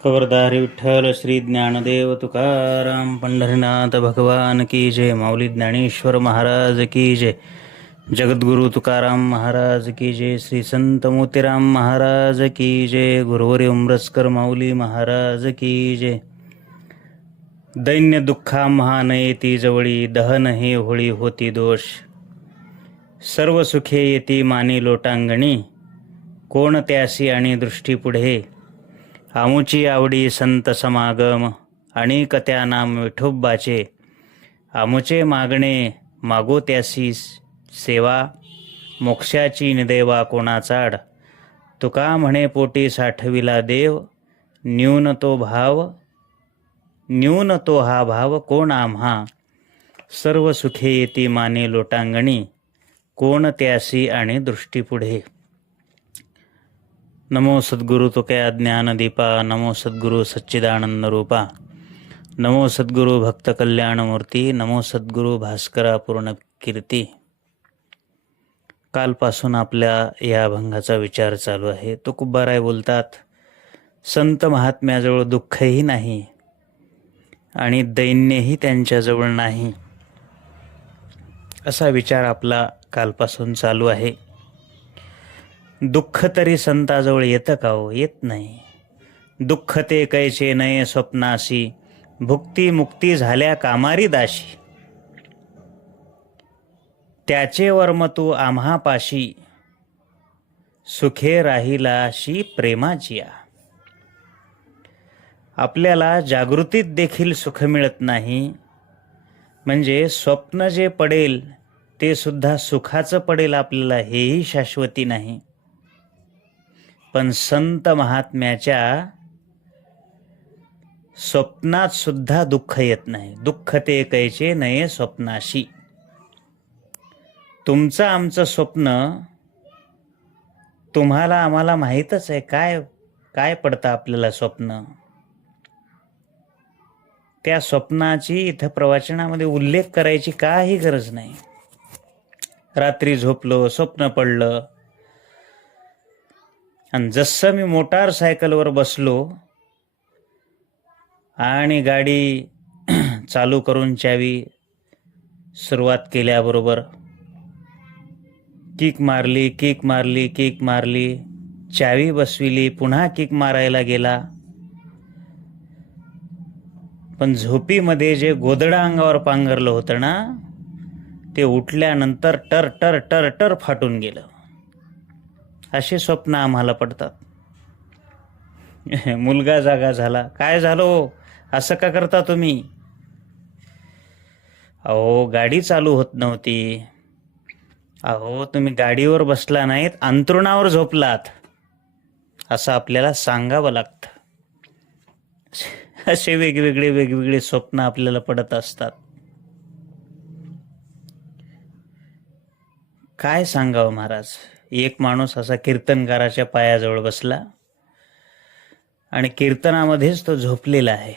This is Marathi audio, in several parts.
खबरदारी विठ्ठल श्री ज्ञानदेव तुकाराम पंढरीनाथ भगवान की जय. माऊली ज्ञानेश्वर महाराज की जय. जगद्गुरु तुकाराम महाराज की जय. श्री संत मोतीराम महाराज की जय. गुरुवरी उमरसकर माऊली महाराज की जय. दैन्य दुःखा महानयेती जवळी, दहन हे होळी होती दोष. सर्व सुखे येती मानी लोटांगणी, कोण त्यासी आणि दृष्टी पुढे. आमुची आवडी संत समागम, अनेक त्या नाम विठोबाचे. आमुचे मागणे मागो त्यासी सेवा, मोक्षाची निदेवा कोणाचाड. तुका म्हणे पोटी साठविला देव, न्यून तो हा भाव कोण आम्हा. सर्व सुखे येती माने लोटांगणी, कोण त्यासी आणि दृष्टी पुढे. नमो सद्गुरु तुकया ज्ञानदीपा, नमो सद्गुरु सच्चिदानंद रूपा, नमो सद्गुरु भक्त कल्याणमूर्ती, नमो सद्गुरु भास्करा पूर्ण कीर्ती. कालपासून आपल्या या अभंगाचा विचार चालू आहे. तुकोबाराय बोलतात, संत महात्म्याजवळ दुःखही नाही आणि दैन्यही त्यांच्याजवळ नाही, असा विचार आपला कालपासून चालू आहे. दुःख तरी संताजवळ येतं का हो? येत नाही. दुःख ते कैचे नये स्वप्नासी, भुक्ती मुक्ती झाल्या कामारी दाशी. त्याचे वर्म तू आम्हा पाशी, सुखे राहिलाशी प्रेमाचिया. आपल्याला जागृतीत देखील सुख मिळत नाही, म्हणजे स्वप्न जे पडेल ते सुद्धा सुखाचं पडेल आपल्याला, हेही शाश्वती नाही. पण संत महात्म्याच्या स्वप्नात सुद्धा दुःख येत नाही. दुःख ते कैचे नये स्वप्नाशी. तुमचं आमचं स्वप्न तुम्हाला आम्हाला माहीतच आहे. काय काय पडतं आपल्याला स्वप्न. त्या स्वप्नाची इथं प्रवचनामध्ये उल्लेख करायची काही गरज नाही. रात्री झोपलो, स्वप्न पडलं, आणि जसं मी मोटारसायकलवर बसलो आणि गाडी चालू करून चावी सुरुवात केल्याबरोबर किक मारली, चावी बसविली, पुन्हा किक मारायला गेला, पण झोपीमध्ये जे गोदडा अंगावर पांघरलं होतं ना, ते उठल्यानंतर टर टर टर टर फाटून गेलं. असे स्वप्न आम्हाला पडतात. मुलगा जागा झाला, काय झालो असं का करता तुम्ही? अहो गाडी चालू होत नव्हती. अहो तुम्ही गाडीवर बसला नाहीत, अंथरुणावर झोपलात, असं आपल्याला सांगावं लागतं. असे वेगवेगळे स्वप्न आपल्याला पडत असतात. काय सांगावं महाराज. एक माणूस असा कीर्तनकाराच्या पायाजवळ बसला आणि कीर्तनामध्येच तो झोपलेला आहे.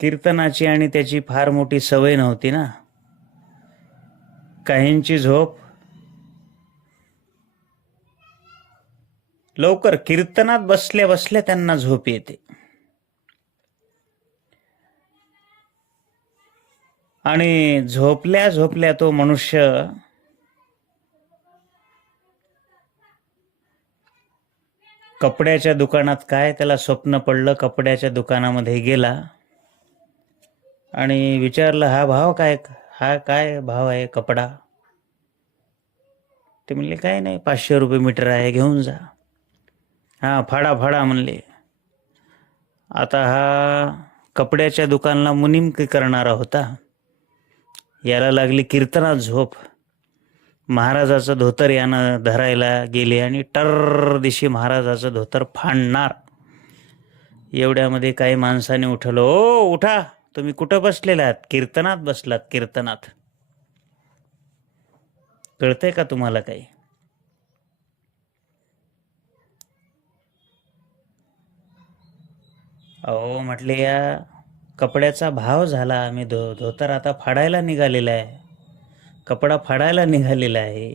कीर्तनाची आणि त्याची फार मोठी सवय नव्हती ना. काहींची झोप लवकर, कीर्तनात बसल्या बसल्या त्यांना झोप येते. आणि झोपल्या झोपल्या तो मनुष्य कपड्याच्या दुकानात, काय त्याला स्वप्न पडलं, कपड्याच्या दुकानामध्ये गेला आणि विचारलं, हा काय भाव आहे कपडा? ते म्हणले, काय नाही, 500 रुपये मीटर आहे, घेऊन जा. हा, फाडा म्हणले. आता हा कपड्याच्या दुकानाला मुनिमकी करणारा होता, याला लागली कीर्तनात झोप. महाराजाचं धोतर यानं धरायला गेले आणि टर दिशी महाराजाचं धोतर फाडणार. एवढ्यामध्ये काही माणसाने उठवलं, ओ उठा, तुम्ही कुठं बसलेला आहात? कीर्तनात बसलात, कीर्तनात. कळतंय का तुम्हाला काही? अहो म्हटले, या कपड्याचा भाव झाला, मी धोतर आता फाडायला निघालेला आहे, कपडा फाडायला निघालेला आहे.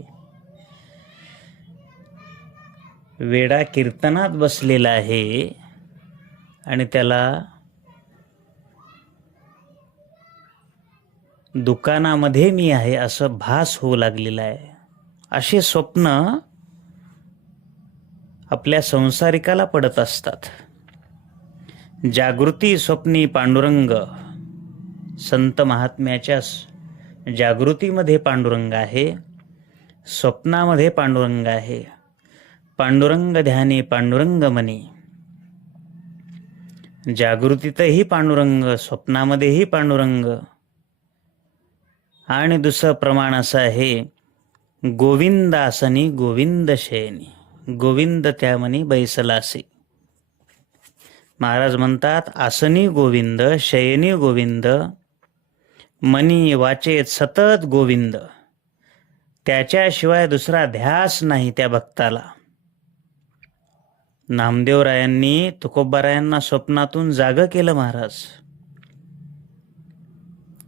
वेडा कीर्तनात बसलेला आहे आणि त्याला दुकानामध्ये मी आहे असं भास होऊ लागलेला आहे. असे स्वप्न आपल्या संसारिकाला पडत असतात. जागृती स्वप्नी पांडुरंग. संत महात्म्याच्या जागृतीमध्ये पांडुरंग आहे, स्वप्नामध्ये पांडुरंग आहे. पांडुरंग ध्यानी पांडुरंग मनी. जागृतीतही पांडुरंग, स्वप्नामध्येही पांडुरंग. आणि दुसरं प्रमाण असं आहे, गोविंद आसनी गोविंद शयनी. गोविंद त्यामनी बैसलासी. महाराज म्हणतात, आसनी गोविंद, शयनी गोविंद, मनी वाचेत सतत गोविंद. त्याच्याशिवाय दुसरा ध्यास नाही त्या भक्ताला. नामदेवरायांनी तुकोबारायांना स्वप्नातून जागं केलं महाराज.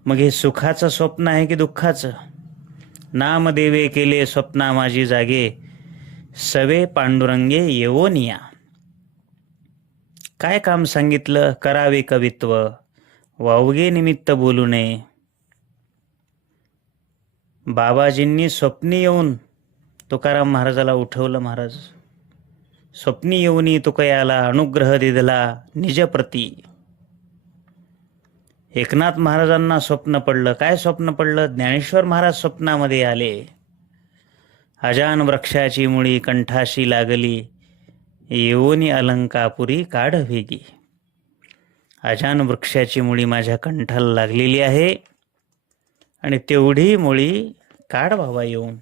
मग हे सुखाचं स्वप्न आहे की दुःखाचं? नामदेवे केले स्वप्ना माझी जागे, सवे पांडुरंगे येवोनिया. काय काम सांगितलं? करावे कवित्व, वावगे निमित्त बोलू नये. बाबाजींनी स्वप्नी येऊन तुकाराम महाराजाला उठवलं. महाराज स्वप्नी येऊनी तुकयाला अनुग्रह दिदला निजप्रती. एकनाथ महाराजांना स्वप्न पडलं. काय स्वप्न पडलं? ज्ञानेश्वर महाराज स्वप्नामध्ये आले. अजान वृक्षाची मुळी कंठाशी लागली, येवोनी अलंकापुरी काढ वेगी. अजान वृक्षाची मुळी माझ्या कंठाला लागलेली आहे आणि तेवढी मुळी काढ बाबा येऊन.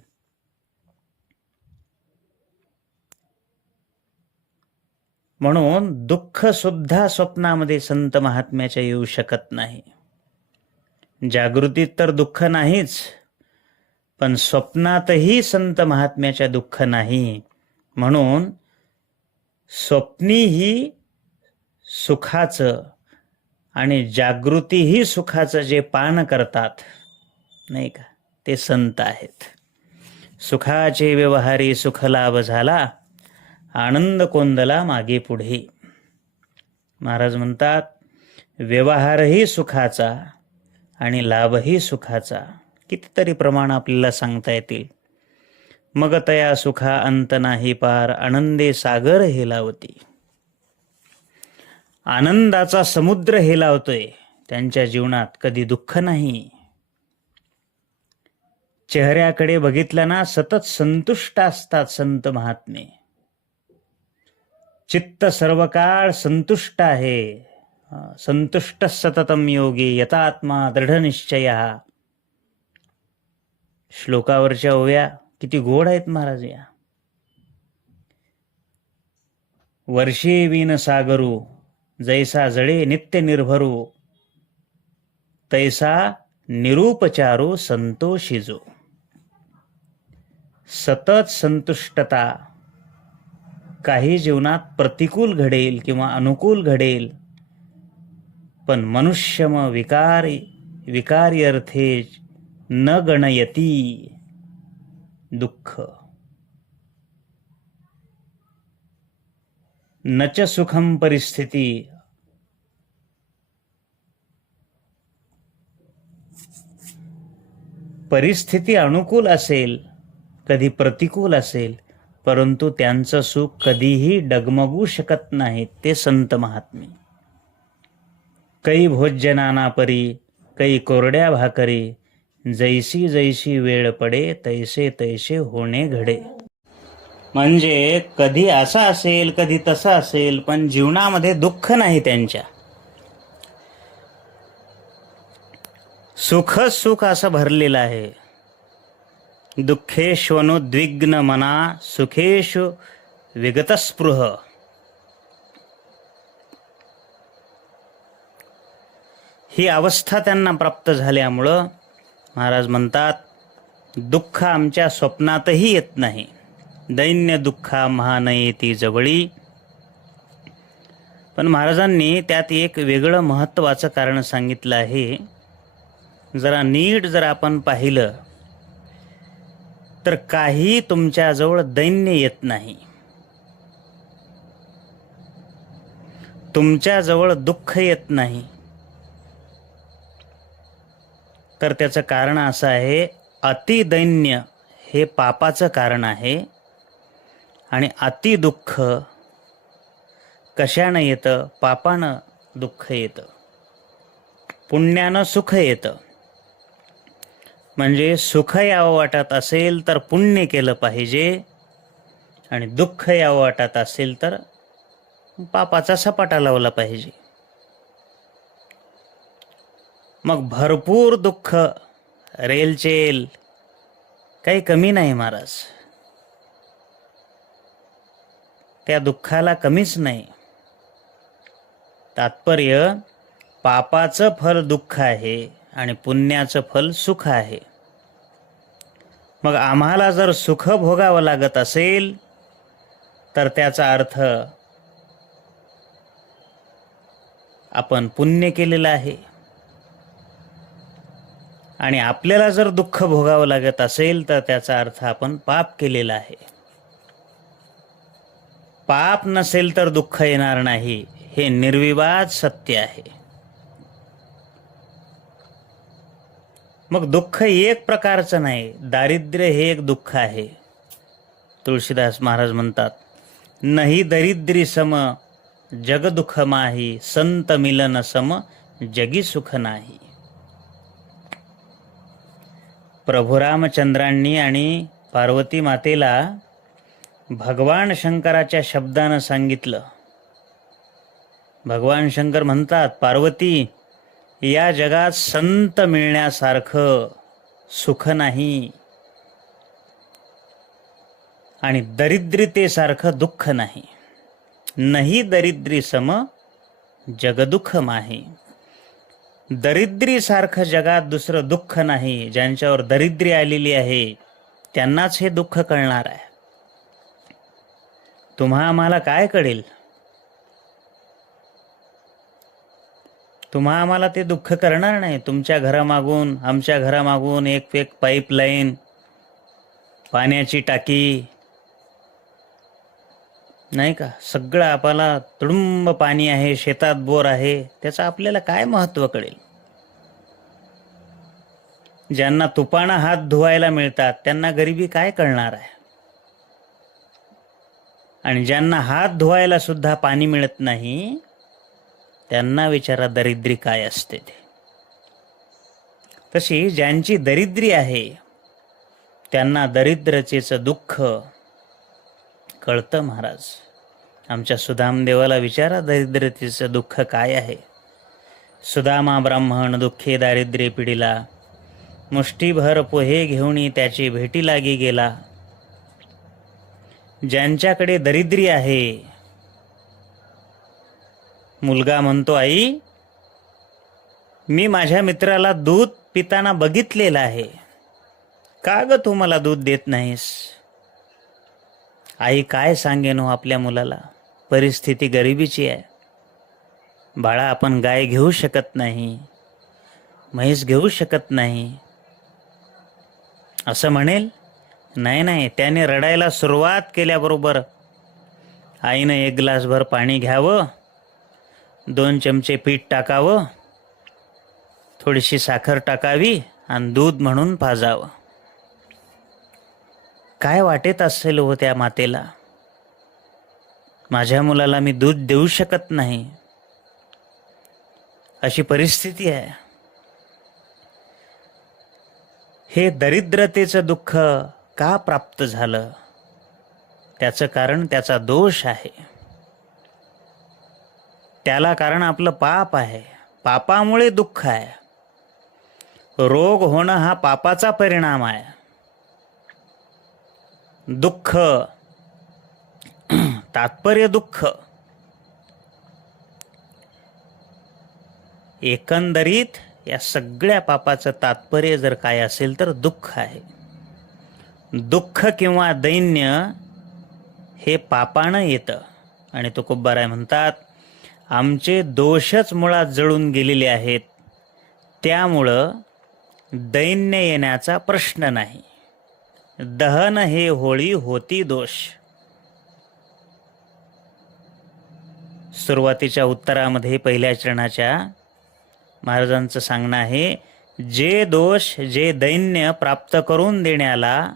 म्हणून दुःख सुद्धा स्वप्नामध्ये संत महात्म्याच्या येऊ शकत नाही. जागृतीत तर दुःख नाहीच, पण स्वप्नातही संत महात्म्याच्या दुःख नाही. म्हणून स्वप्नीही सुखाचं आणि जागृतीही सुखाचं जे पान करतात नाही का, ते संत आहेत. सुखाचे व्यवहारी सुख लाभ झाला, आनंद कोंदला मागे पुढे. महाराज म्हणतात, व्यवहारही सुखाचा आणि लाभही सुखाचा. कितीतरी प्रमाण आपल्याला सांगता येतील. मग तया सुखा अंत नाही पार, आनंदे सागर हेलावती. आनंदाचा समुद्र हेलावतोय त्यांच्या जीवनात, कधी दुःख नाही. चेहऱ्याकडे बघितलं ना, सतत संतुष्ट असतात संत महात्मे. चित्त सर्व काळ संतुष्ट आहे. संतुष्ट सततम योगी यतात्मा दृढ निश्चय. श्लोकावरच्या ओव्या किती गोड आहेत महाराज. या वर्षे विन सागरू, जैसा जळे नित्य निर्भरू, तैसा निरूपचारू संतोषिजो. सतत संतुष्टता. काही जीवनात प्रतिकूल घडेल किंवा अनुकूल घडेल, पण मनुष्यम विकारी अर्थे न गणयती दुःख. नच सुखम परिस्थिती. परिस्थिती अनुकूल असेल, कधी प्रतिकूल असेल, परंतु त्यांचं सुख कधीही डगमगू शकत नाहीत ते संत महात्मे. कै भोजनाना परी, कै कोरड्या भाकरी, जैसी जैसी वेळ पडे, तैसे तैसे होणे घडे. म्हणजे कधी असा असेल, कधी तसा असेल, पण जीवनामध्ये दुःख नाही त्यांच्या. सुखच सुख असं भरलेलं आहे. दुःखेष्वनुद्विग्न मना, सुखेषु विगतस्पृह. ही अवस्था त्यांना प्राप्त झाल्यामुळं महाराज म्हणतात, दुःख आमच्या स्वप्नातही येत नाही. दैन्य दुःखा महानयेती जवळी. पण महाराजांनी त्यात एक वेगळं महत्त्वाचं कारण सांगितलं आहे. जरा नीट जर आपण पाहिलं तर काही तुमच्याजवळ दैन्य येत नाही. तुमच्याजवळ दुःख येत नाही, तर त्याचं कारण असं आहे, अतिदैन्य हे पापाचं कारण आहे. आणि अति दुःख कशानं येतं? पापानं दुःख येतं, पुण्यानं सुख येतं. म्हणजे सुख यावं वाटत असेल तर पुण्य केलं पाहिजे, आणि दुःख यावं वाटत असेल तर पापाचा सपाटा लावला पाहिजे. मग भरपूर दुःख, रेलचेल, काही कमी नाही महाराज, त्या दुःखाला कमीच नाही. तात्पर्य, पापाचं फल दुःख आहे आणि पुण्याचं फल सुख आहे. मग आम्हाला जर सुख भोगावं लागत असेल तर त्याचा अर्थ आपण पुण्य केलेलं आहे. आणि आपल्याला जर दुःख भोगावं लागत असेल तर त्याचा अर्थ आपण पाप केलेला आहे. पाप नसेल तर दुःख येणार नाही, हे निर्विवाद सत्य आहे. मग दुःख एक प्रकारचं नाही, दारिद्र्य हे एक दुःख आहे. तुळशीदास महाराज म्हणतात, नाही दरिद्री सम जग दुःख माही, संत मिलन सम जगी सुख नाही. प्रभू रामचंद्रांनी आणि पार्वती मातेला भगवान शंकराच्या शब्दानं सांगितलं. भगवान शंकर म्हणतात, पार्वती, या जगात संत मिळण्यासारखं सुख नाही आणि दरिद्रतेसारखं दुःख नाही. नाही दरिद्री सम जगदुःख माही. दरिद्रीसारखं जगात दुसरं दुःख नाही. ज्यांच्यावर दरिद्री आलेली आहे त्यांनाच हे दुःख कळणार आहे. तुम्हा आम्हाला काय कळेल? तुम्हा आम्हाला ते दुःख करणार नाही. तुमच्या घरामागून, आमच्या घरामागून एक एक पाईपलाईन, पाण्याची टाकी, नाही का, सगळं आपल्याला तुडुंब पाणी आहे, शेतात बोर आहे, त्याचं आपल्याला काय महत्त्व कळेल? ज्यांना तुपानं हात धुवायला मिळतात त्यांना गरिबी काय कळणार आहे? आणि ज्यांना हात धुवायला सुद्धा पाणी मिळत नाही त्यांना विचारा दरिद्री काय असते ते. तशी ज्यांची दरिद्री आहे त्यांना दरिद्रतेचं दुःख कळतं महाराज. आमच्या सुदामदेवाला विचारा दरिद्रतेचं दुःख काय आहे. सुदामा ब्राह्मण दुःखे दारिद्र्य पिढीला, मुष्टीभर पोहे घेऊन त्याची भेटी लागी गेला. ज्यांच्याकडे दरिद्री आहे, मुलगा म्हणतो, आई मी माझ्या मित्राला दूध पिताना बघितलेलं आहे, का ग तू मला दूध देत नाहीस? आई काय सांगेन हो आपल्या मुलाला, परिस्थिती गरिबीची आहे. बाळा, आपण गाय घेऊ शकत नाही, म्हैस घेऊ शकत नाही असं म्हणेल? नाही नाही, त्याने रडायला सुरुवात केल्याबरोबर आईनं एक ग्लासभर पाणी घ्यावं, 2 चमचे पीठ टाकावं, थोडीशी साखर टाकावी आणि दूध म्हणून पाजावं. काय वाटत असेल हो त्या मातेला, माझ्या मुलाला मी दूध देऊ शकत नाही, अशी परिस्थिती आहे. हे दरिद्रतेचं दुःख का प्राप्त झालं? त्याचं कारण त्याचा दोष आहे. त्याला कारण आपलं पाप आहे. पापामुळे दुःख आहे. रोग होणं हा पापाचा परिणाम आहे. दुःख, तात्पर्य दुःख, एकंदरीत या सगळ्या पापाचं तात्पर्य जर काय असेल तर दुःख आहे. दुःख किंवा दैन्य हे पापानं येतं. आणि तुकोबाराय म्हणतात, आमचे दोषच मुळात जळून गेलेले आहेत, त्यामुळं दैन्य येण्याचा प्रश्न नाही. दहन हे होळी होती दोष. सुरुवातीच्या उत्तरामध्ये पहिल्या चरणाच्या महाराजांचं सांगणं आहे, जे दोष जे दैन्य प्राप्त करून देण्याला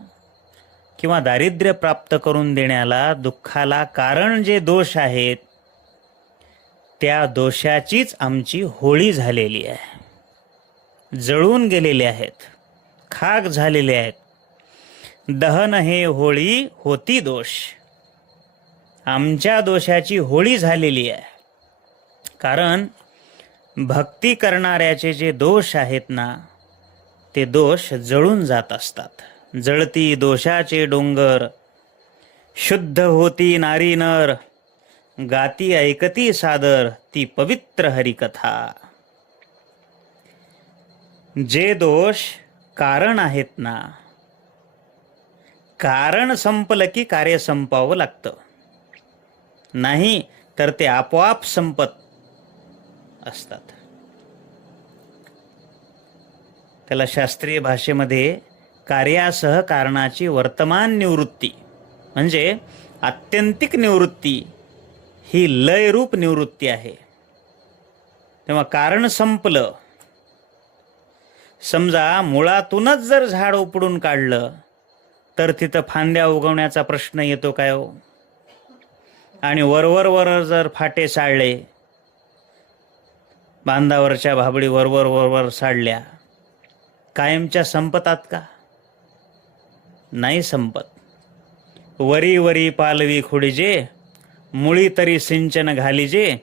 किंवा दारिद्र्य प्राप्त करून देण्याला, दुःखाला कारण जे दोष आहेत, त्या दोषाचीच आमची होळी झालेली आहे. जळून गेलेले आहेत, खाक झालेले आहेत. दहन हे होळी होती दोष. आमच्या दोषाची होळी झालेली आहे. कारण भक्ती करणाऱ्याचे जे दोष आहेत ना, ते दोष जळून जात असतात. जळती दोषाचे डोंगर, शुद्ध होती नारी नर, गाती ऐकती सादर ती पवित्र हरिकथा. जे दोष कारण आहेत ना, कारण संपलं की कार्य संपावं लागतं. नाही तर ते आपोआप संपत असतात. त्याला शास्त्रीय भाषेमध्ये कार्यासह कारणाची वर्तमान निवृत्ती म्हणजे आत्यंतिक निवृत्ती ही लयरूप निवृत्ती आहे. तेव्हा कारण संपलं. समजा मुळातूनच जर झाड उपडून काढलं तर तिथं फांद्या उगवण्याचा प्रश्न येतो काय हो? आणि वरवर जर फाटे साडले, बांधावरच्या भाबडी वरवर साडल्या, कायमच्या संपतात का? नाही संपत. वरी वरी पालवी खुडीजे, मुळी तरी सिंचन घालीजे,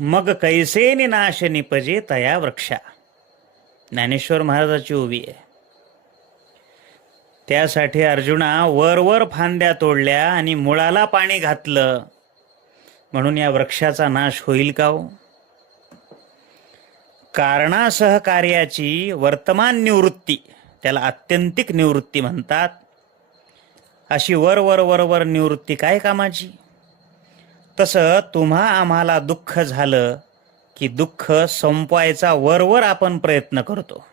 मग कैसे नाश निपजे तया वृक्षा. ज्ञानेश्वर महाराजाची ओवी आहे. त्यासाठी अर्जुना वर फांद्या तोडल्या आणि मुळाला पाणी घातलं म्हणून या वृक्षाचा नाश होईल का हो? कारणासह कार्याची वर्तमान निवृत्ती, त्याला आत्यंतिक निवृत्ती म्हणतात. अशी वर निवृत्ती काय कामाची? तसं तुम्हा आम्हाला दुःख झालं की दुःख संपवायचा वर आपण प्रयत्न करतो.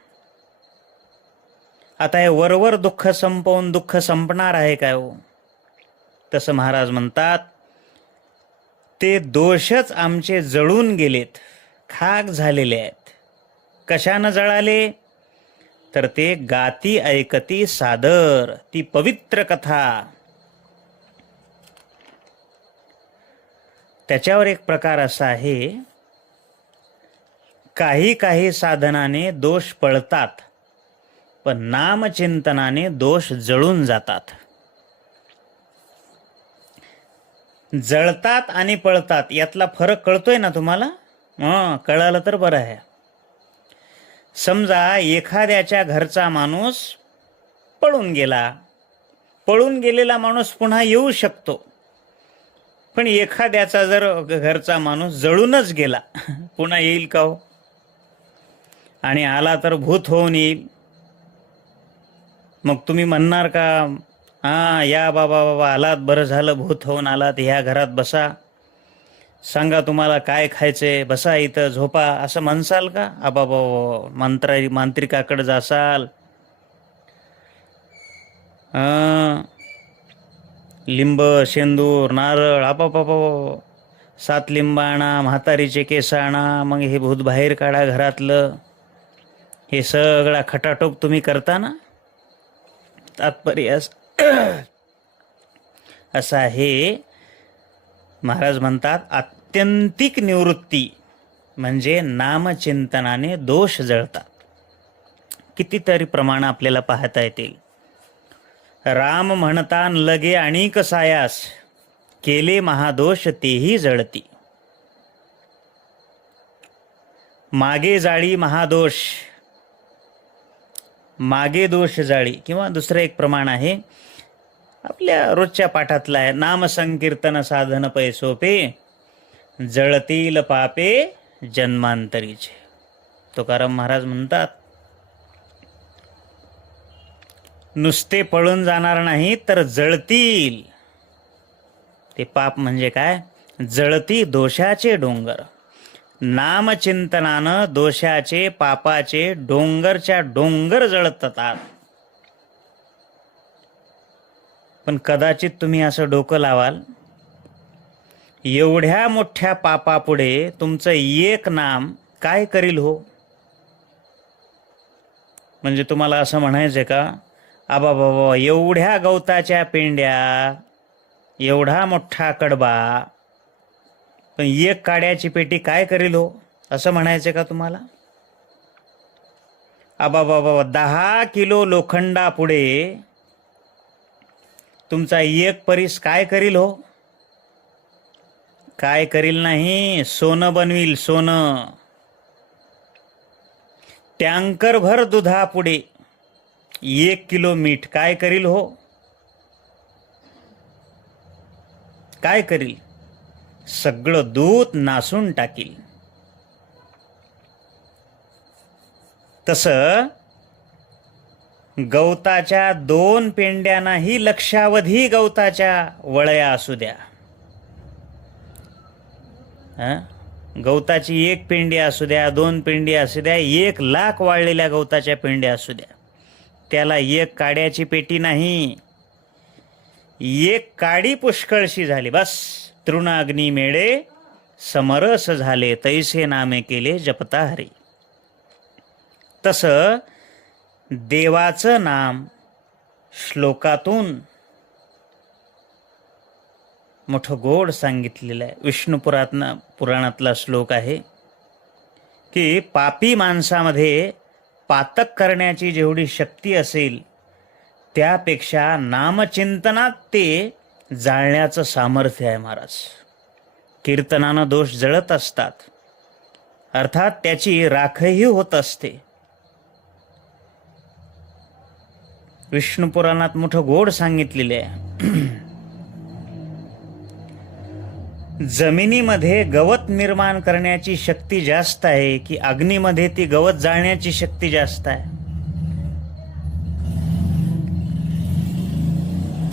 आता हे वर दुःख संपवून दुःख संपणार आहे काय हो? तसं महाराज म्हणतात, ते दोषच आमचे जळून गेलेत, खाक झालेले आहेत. कशानं जळाले? तर ते गाती ऐकती सादर ती पवित्र कथा. त्याच्यावर एक प्रकार असा आहे, काही साधनाने दोष पळतात, पण नामचिंतनाने दोष जळून जातात. जळतात आणि पळतात यातला फरक कळतोय ना तुम्हाला? कळालं तर बरं आहे. समजा एखाद्याच्या घरचा माणूस पळून गेला. पळून गेलेला माणूस पुन्हा येऊ शकतो, पण एखाद्याचा जर घरचा माणूस जळूनच गेला पुन्हा येईल का हो? आणि आला तर भूत होऊन येईल. मग तुम्ही म्हणणार का, या बाबा आलात, बरं झालं भूत होऊन आलात, ह्या घरात बसा, सांगा तुम्हाला काय खायचंय, बसा इथं झोपा, असं म्हणसाल का? मांत्रिकाकडे जासाल, लिंब शेंदूर नारळ, 7 लिंबाणा, म्हातारीचे केस आणा, मग हे भूत बाहेर काढा घरातलं, हे सगळा खटाटोप तुम्ही करता ना? तात्पर्य असं आहे. महाराज म्हणतात, आत्यंतिक निवृत्ती म्हणजे नामचिंतनाने दोष जळतात. कितीतरी प्रमाण आपल्याला पाहता येतील. राम म्हणतान लगे आणिक सायास, केले महादोष तेही जळती. मागे जाळी महादोष, मागे दोष जाळी. किंवा दुसरं एक प्रमाण आहे, आपल्या रोजच्या पाठातलं आहे, नाम संकीर्तन साधन पैसोपे, जळतील पापे जन्मांतरीचे. तुकाराम महाराज म्हणतात, नुसते पळून जाणार नाही तर जळतील. ते पाप म्हणजे काय? जळती दोषाचे डोंगर. नामचिंतनानं दोषाचे पापाचे डोंगरच्या डोंगर जळतात. पण कदाचित तुम्ही असं डोकं लावाल, एवढ्या मोठ्या पापापुढे तुमचं एक नाम काय करील हो? म्हणजे तुम्हाला असं म्हणायचं का, आबा बाबा एवढ्या गवताच्या पेंड्या, एवढा मोठा कडबा, पण एक काड्याची पेटी काय करील हो, असं म्हणायचं का तुम्हाला? आबा बाबा 10 किलो लोखंडापुढे तुमचा एक परीस काय करील हो? काय करील नाही, सोनं बनविल, सोनं. टँकर भर दुधापुढे 1 किलो मीठ काय करील हो? काय करील? सगळं दूध नासून टाकील. तसं गवताच्या 2 पेंड्यांनाही लक्षावधी गवताच्या वळया असू द्या, गवताची 1 पेंडी असू द्या, 2 पेंडी असू द्या, 1,00,000 वाळलेल्या गवताच्या पेंड्या असू द्या, त्याला एक काड्याची पेटी नाही. एक काडी पुष्कळशी झाली बस. तृणाग्नी मेळे समरस झाले, तैसे नामे केले जपता हरी. तसं देवाचं नाम श्लोकातून मोठं गोड सांगितलेलं आहे. विष्णू पुराणातला श्लोक आहे की पापी माणसामध्ये पातक करण्याची जेवढी शक्ती असेल त्यापेक्षा नामचिंतनात ते जाळण्याचं सामर्थ्य आहे महाराज. कीर्तनानं दोष जळत असतात, अर्थात त्याची राखही होत असते. विष्णू पुराणात मोठं गोड सांगितलेले आहे. जमिनीमध्ये गवत निर्माण करण्याची शक्ती जास्त आहे की अग्नीमध्ये ती गवत जाळण्याची शक्ती जास्त आहे?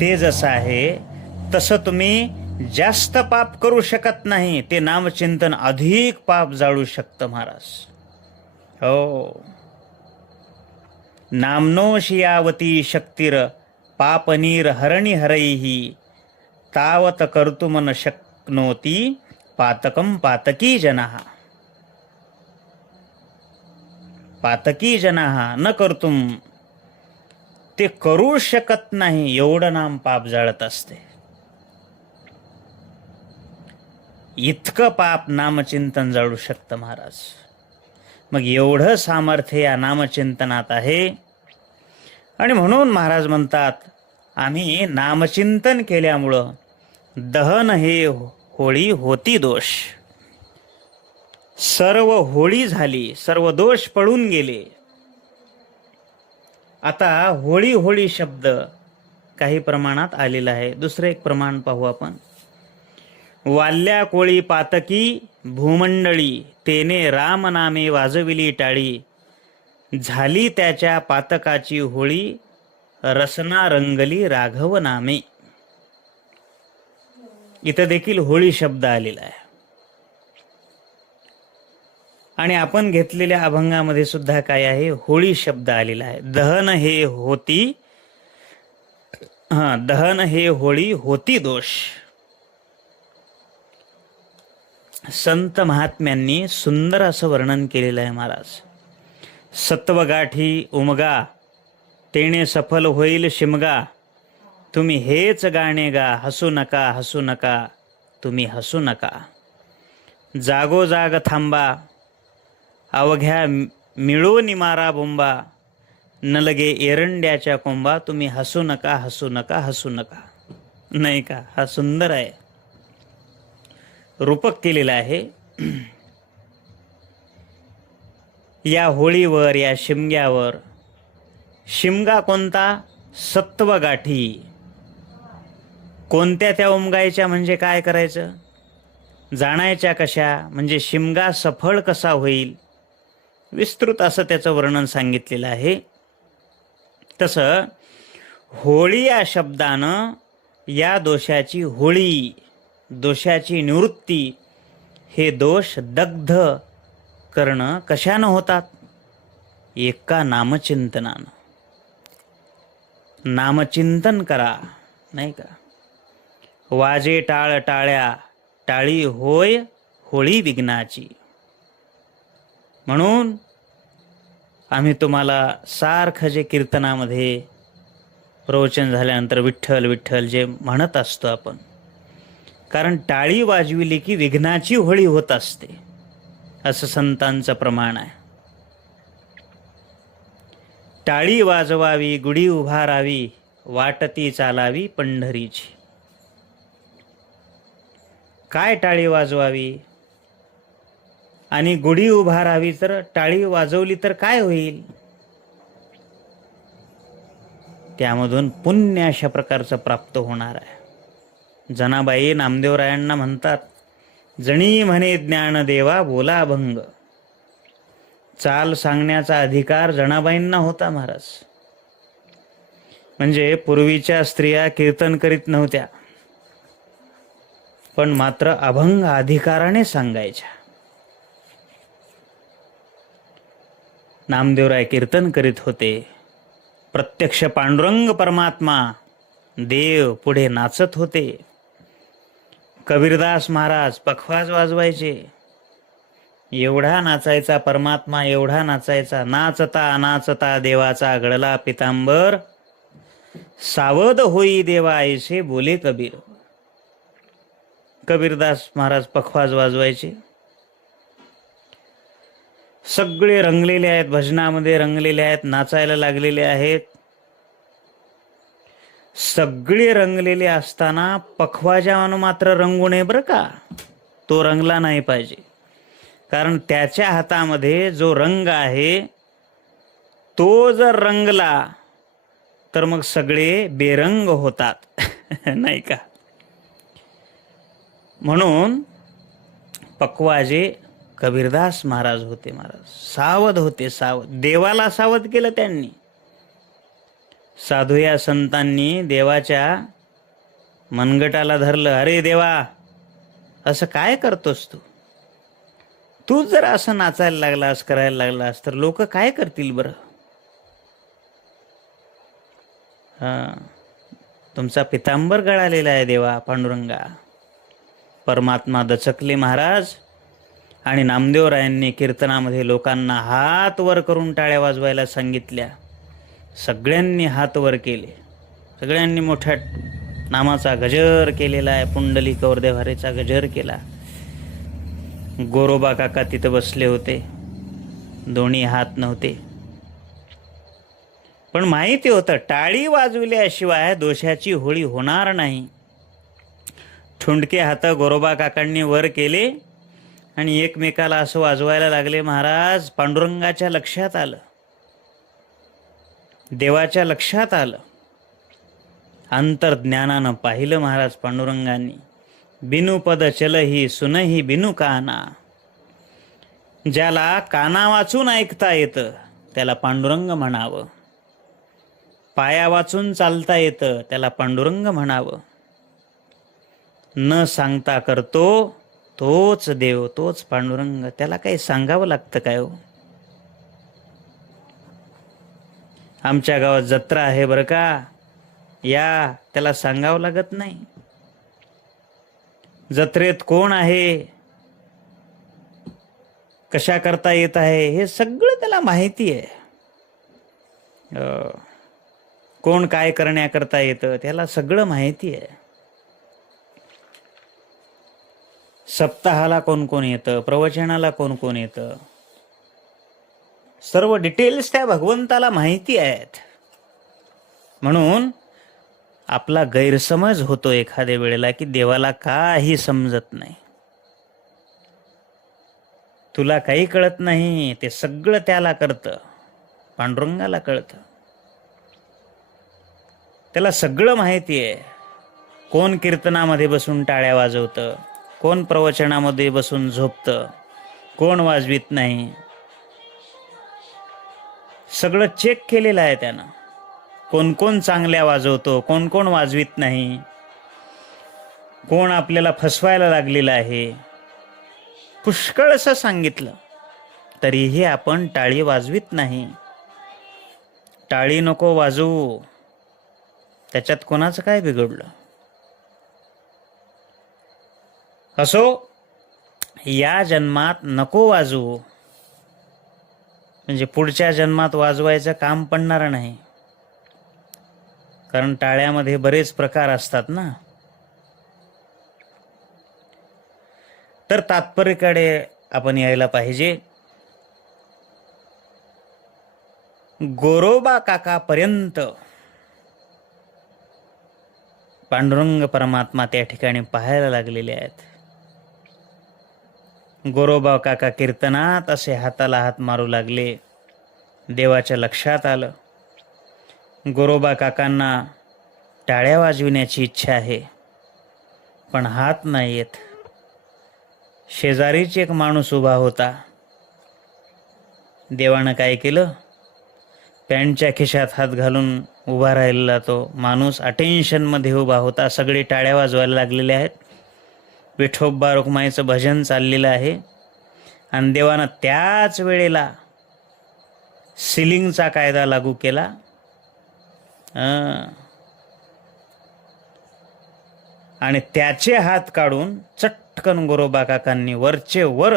ते जसं आहे तसं तुम्ही जास्त पाप करू शकत नाही, ते नामचिंतन अधिक पाप जाळू शकतं महाराज. हो, नामनो शियावती शक्तीर पापनीर हरणी हरैही तावत कर्तुम न शक्नोती पातकम पातकी जनाः. पातकी जनाः न कर्तुम, ते करू शकत नाही एवढं नाम पाप जाळत असते. इतकं पाप नामचिंतन जाळू शकतं महाराज. मग एवढं सामर्थ्य या नामचिंतनात आहे. आणि म्हणून महाराज म्हणतात, आम्ही नामचिंतन केल्यामुळं दहन हे होळी होती दोष. सर्व होळी झाली, सर्व दोष पळून गेले. आता होळी होळी शब्द काही प्रमाणात आलेला आहे. दुसरं एक प्रमाण पाहू आपण. वाल्या कोळी पातकी भूमंडळी, तेने राम नामे वाजविली टाळी, झाली त्याच्या पातकाची होळी, रसना रंगली राघव नामे. इथं देखील होळी शब्द आलेला आहे. आणि आपण घेतलेल्या अभंगामध्ये सुद्धा काय आहे, होळी शब्द आलेला आहे. दहन हे होती, दहन हे होळी होती दोष. संत महात्म्यांनी सुंदर असं वर्णन केलेलं आहे महाराज. सत्वगाठी उमगा, तेणे सफल होईल शिमगा, तुम्ही हेच गाणे गा, हसू नका हसू नका तुम्ही हसू नका. जागोजाग थांबा, अवघ्या मिळून मारा बोंबा, न लगे एरंड्याच्या कोंबा, तुम्ही हसू नका हसू नका हसू नका. नाही का? हा सुंदर आहे, रूपक केलेला आहे. या होळीवर, या शिमग्यावर, शिमगा कोणता? सत्वगाठी. कोणत्या त्या उमगायच्या म्हणजे काय करायचं? जाणायच्या कशा? म्हणजे शिमगा सफळ कसा होईल, विस्तृत असं त्याचं वर्णन सांगितलेलं आहे. तसं होळी या शब्दानं या दोषाची होळी, दोषाची निवृत्ती, हे दोष दग्ध करणं कशानं होतात? एका नामचिंतनानं. नामचिंतन करा, नाही का? वाजे टाळ टाळ्या, टाळी होय होळी विघ्नाची. म्हणून आम्ही तुम्हाला सारखं जे कीर्तनामध्ये प्रवचन झाल्यानंतर विठ्ठल विठ्ठल जे म्हणत असतो आपण, कारण टाळी वाजविली की विघ्नाची होळी होत असते असं संतांचं प्रमाण आहे. टाळी वाजवावी गुढी उभारावी वाटती चालावी पंढरीची. काय टाळी वाजवावी आणि गुढी उभारावी, तर टाळी वाजवली तर काय होईल? त्यामधून पुण्य अशा प्रकारचं प्राप्त होणार आहे. जनाबाई नामदेवरायांना म्हणतात, जणी म्हणे ज्ञानदेवा बोला अभंग. चाल सांगण्याचा अधिकार जनाबाईंना होता महाराज. म्हणजे पूर्वीच्या स्त्रिया कीर्तन करीत नव्हत्या, पण मात्र अभंग अधिकाराने सांगायच्या. नामदेवराय कीर्तन करीत होते. प्रत्यक्ष पांडुरंग परमात्मा देव पुढे नाचत होते. कबीरदास महाराज पखवाज वाजवायचे. एवढा नाचायचा परमात्मा, एवढा नाचायचा. नाचता नाचता देवाचा गळला पितांबर, सावध होई देवा ऐसे बोले कबीर. कबीरदास महाराज पखवाज वाजवायचे. सगळे रंगलेले आहेत, भजनामध्ये रंगलेले आहेत, नाचायला लागलेले आहेत. सगळे रंगलेले असताना पखवाजानं मात्र रंगू नये बरं का. तो रंगला नाही पाहिजे, कारण त्याच्या हातामध्ये जो रंग आहे तो जर रंगला तर मग सगळे बेरंग होतात नाही का. म्हणून पखवाजे कबीरदास महाराज होते. महाराज सावध होते, सावध. देवाला सावध केलं त्यांनी. साधू या संतांनी देवाच्या मनगटाला धरलं. अरे देवा, असं काय करतोस तू? तू जर असं नाचायला लागलास, करायला लागलास, तर लोक काय करतील बरं? तुमचा पितांबर गळालेला आहे देवा पांडुरंगा. परमात्मा दचकले महाराज. आणि नामदेवरायांनी कीर्तनामध्ये लोकांना हात वर करून टाळ्या वाजवायला सांगितल्या. सगळ्यांनी हात वर केले. सगळ्यांनी मोठ्या नामाचा गजर केलेला आहे. पुंडलिक देवारेचा गजर केला. गोरोबा काका तिथं बसले होते. दोन्ही हात नव्हते, पण माहिती होतं टाळी वाजविल्याशिवाय दोषाची होळी होणार नाही. ठुंडके हात गोरोबा काकांनी वर केले आणि एकमेकाला असं वाजवायला लागले. महाराज पांडुरंगाच्या लक्षात आलं, देवाच्या लक्षात आलं. अंतर्ज्ञानानं पाहिलं महाराज पांडुरंगांनी. बिनु पद चलही सुनही बिनु काना. ज्याला काना वाचून ऐकता येतं त्याला पांडुरंग म्हणावं. पाया वाचून चालता येतं त्याला पांडुरंग म्हणावं. न सांगता करतो तोच देव, तोच पांडुरंग. त्याला काही सांगावं लागतं काय हो? आमच्या गावात जत्रा आहे बरं का, या, त्याला सांगावं लागत नाही. जत्रेत कोण आहे, कशा करता येत आहे, हे सगळं त्याला माहिती आहे. कोण काय करण्याकरता येतं त्याला सगळं माहिती आहे. सप्ताहाला कोण कोण येतं, प्रवचनाला कोण कोण येतं, सर्व डिटेल्स त्या भगवंताला माहिती आहेत. म्हणून आपला गैरसमज होतो एखाद्या वेळेला की देवाला काही समजत नाही, तुला काही कळत नाही. ते सगळं त्याला कळतं, पांडुरंगाला कळतं. त्याला सगळं माहिती आहे. कोण कीर्तनामध्ये बसून टाळ्या वाजवतं, कोण प्रवचनामध्ये बसून झोपतं, कोण वाजवीत नाही, सगळं चेक केलेलं आहे त्यानं. कोण कोण चांगल्या वाजवतो, कोण कोण वाजवीत नाही, कोण आपल्याला फसवायला लागलेलं आहे, पुष्कळसं सांगितलं. तरीही आपण टाळी वाजवीत नाही. टाळी नको वाजवू, त्याच्यात कोणाचं काय बिघडलं? असो, या जन्मात नको वाजवू, म्हणजे पुढच्या जन्मात वाजवायचं काम पडणार नाही. कारण टाळ्यामध्ये बरेच प्रकार असतात ना. तर तात्पर्याकडे आपण यायला पाहिजे. गोरोबा काकापर्यंत पांडुरंग परमात्मा त्या ठिकाणी पाहायला लागलेले आहेत. गोरोबा काका कीर्तनात असे हाताला हात मारू लागले. देवाच्या लक्षात आलं, गोरोबा काकांना टाळ्या वाजविण्याची इच्छा आहे, पण हात नाही येत. शेजारीच एक माणूस उभा होता. देवानं काय केलं, पॅन्टच्या खिशात हात घालून उभा राहिलेला तो माणूस अटेन्शनमध्ये उभा होता. सगळे टाळ्या वाजवायला लागलेले आहेत. विठोबा रुक्माईचं भजन चाललेलं आहे. आणि देवानं त्याच वेळेला सिलिंगचा कायदा लागू केला. आणि त्याचे हात काढून चटकन गोरोबा काकांनी वरचे वर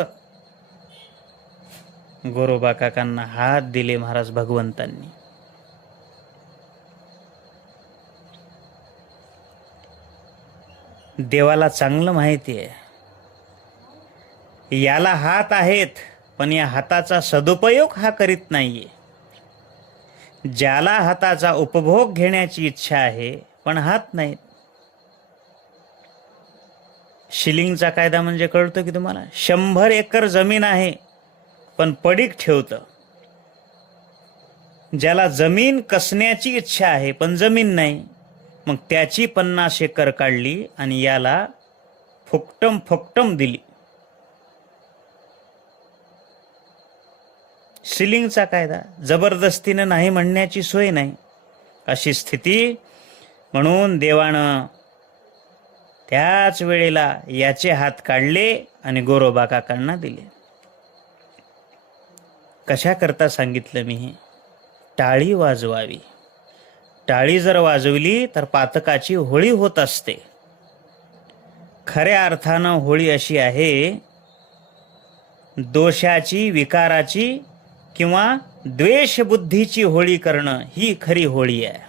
गोरोबा काकांना हात दिले महाराज भगवंतांनी. देवाला चांगलं माहिती आहे, याला हात आहेत, पण या हाताचा सदुपयोग हा करीत नाहीये. ज्याला हाताचा उपभोग घेण्याची इच्छा आहे, पण हात नाहीत. शिलिंगचा कायदा म्हणजे कळतो की तुम्हाला? 100 एकर जमीन आहे, पण पडीक ठेवतं. ज्याला जमीन कसण्याची इच्छा आहे, पण जमीन नाही, मग त्याची 50 एकर काढली आणि याला फुकटम फुकटम दिली. सिलिंगचा कायदा, जबरदस्तीनं नाही म्हणण्याची सोय नाही, अशी स्थिती. म्हणून देवानं त्याच वेळेला याचे हात काढले आणि गोरोबा काकांना दिले. कशा करता सांगितलं मी हे? टाळी वाजवावी. टाळी जर वाजवली तर पातकाची होळी होत असते. खऱ्या अर्थानं होळी अशी आहे, दोषाची, विकाराची किंवा द्वेषबुद्धीची होळी करणं ही खरी होळी आहे.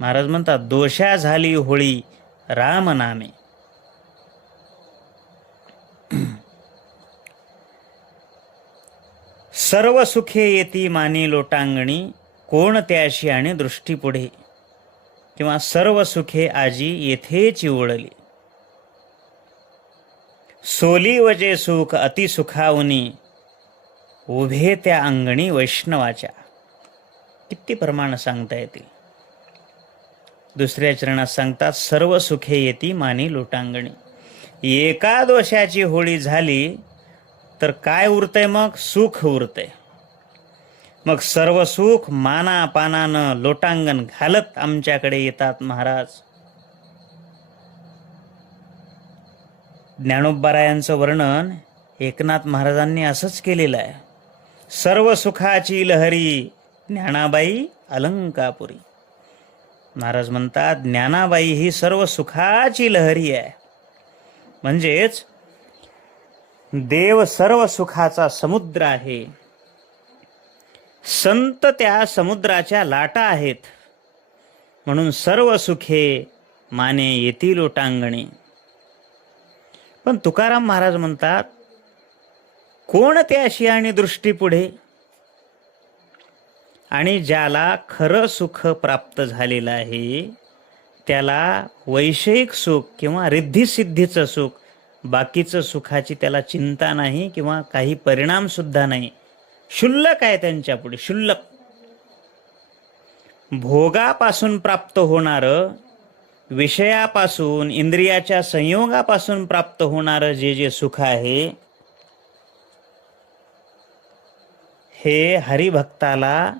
महाराज म्हणतात, दोषा झाली होळी राम नामे. सर्व सुखे येती मानी लोटांगणी, कोण त्याशी आणि दृष्टी पुढे. किंवा सर्व सुखे आजी येथेची ओळली, सोली वजे सुख अतिसुखावनी, उभे त्या अंगणी वैष्णवाच्या. किती प्रमाण सांगता येतील. दुसऱ्या चरणात सांगतात, सर्व सुखे येती मानी लोटांगणी. एका दोषाची होळी झाली तर काय उरतंय? मग सुख उरतंय. मग सर्व सुख माना पानानं लोटांगण घालत आमच्याकडे येतात महाराज. ज्ञानोबारायांचं वर्णन एकनाथ महाराजांनी असंच केलेलं आहे. सर्व सुखाची लहरी ज्ञानाबाई अलंकापुरी. महाराज म्हणतात, ज्ञानाबाई ही सर्व सुखाची लहरी आहे. म्हणजेच देव सर्व सुखाचा समुद्र आहे. संत त्या समुद्राच्या लाटा आहेत. म्हणून सर्व सुखे माने येती लोटांगणी. पण तुकाराम महाराज म्हणतात, कोण त्याशी आणि दृष्टी पुढे. आणि ज्याला खरं सुख प्राप्त झालेलं आहे, त्याला वैषयिक सुख किंवा रिद्धिसिद्धीचं सुख, बाकीचं सुखाची त्याला चिंता नाही किंवा काही परिणाम सुद्धा नाही. शुल्लक आहे त्यांच्या पुढे, शुल्लक. भोगापासून प्राप्त होणारं, विषयापासून, इंद्रियाच्या संयोगापासून प्राप्त होणारं जे सुख आहे, हे हरिभक्ताला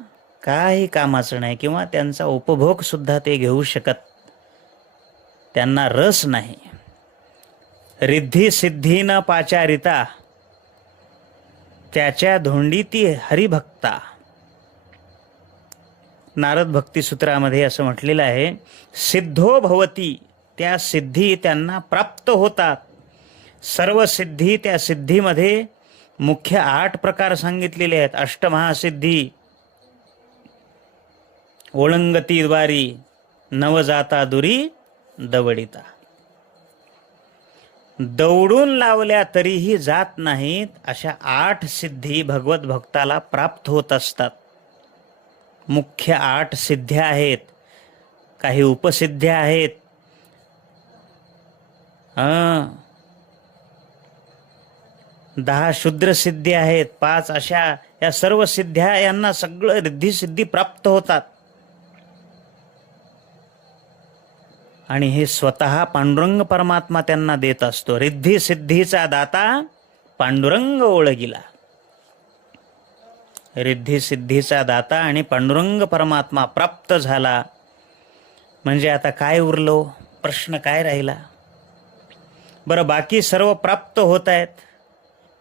काही कामाचं नाही किंवा त्यांचा उपभोग सुद्धा ते घेऊ शकत. त्यांना रस नाही. रिद्धी सिद्धी न पाचारिता, त्याच्या धोंडी ती हरिभक्ता. नारद भक्ती सूत्रामध्ये असं म्हटलेलं आहे, सिद्धो भवती, त्या सिद्धी त्यांना प्राप्त होतात. सर्व सिद्धी, त्या सिद्धीमध्ये मुख्य 8 प्रकार सांगितलेले आहेत. अष्टमहासिद्धी, ओळंगती द्वारी, नवजाता दुरी दवडिता. दौडून लावल्या तरीही जात नाहीत अशा 8 सिद्धी भगवत भक्ताला प्राप्त होत असतात. मुख्य 8 सिद्ध्या आहेत, काही उपसिद्ध्या आहेत. 10 शुद्र सिद्धी आहेत, 5 अशा. या सर्व सिद्ध्या यांना सगळं रिद्धी सिद्धी प्राप्त होतात. आणि हे स्वतः पांडुरंग परमात्मा त्यांना देत असतो. रिद्धी सिद्धीचा दाता पांडुरंग ओळखिला. रिद्धी सिद्धीचा दाता आणि पांडुरंग परमात्मा प्राप्त झाला म्हणजे आता काय उरलो, प्रश्न काय राहिला? बरं, बाकी सर्व प्राप्त होत आहेत,